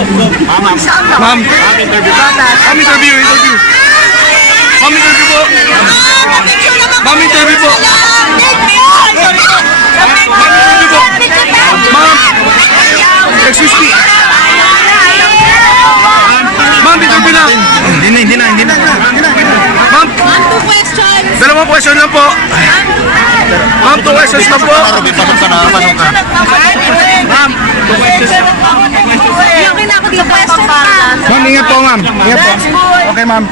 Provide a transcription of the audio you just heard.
Ma'am. Ma'am, interview. Ma'am, interview po. Ma'am, interview po. Ma'am, excuse me. Ma'am, interview na. Hindi na. Ma'am, Two questions. dalawang question lang po. Ma'am, 2 questions lang po. Ma'am, 2 questions. Yung kinako dito question pa. Ma'am, ingat po, ma'am. Ingat po. Okay, ma'am.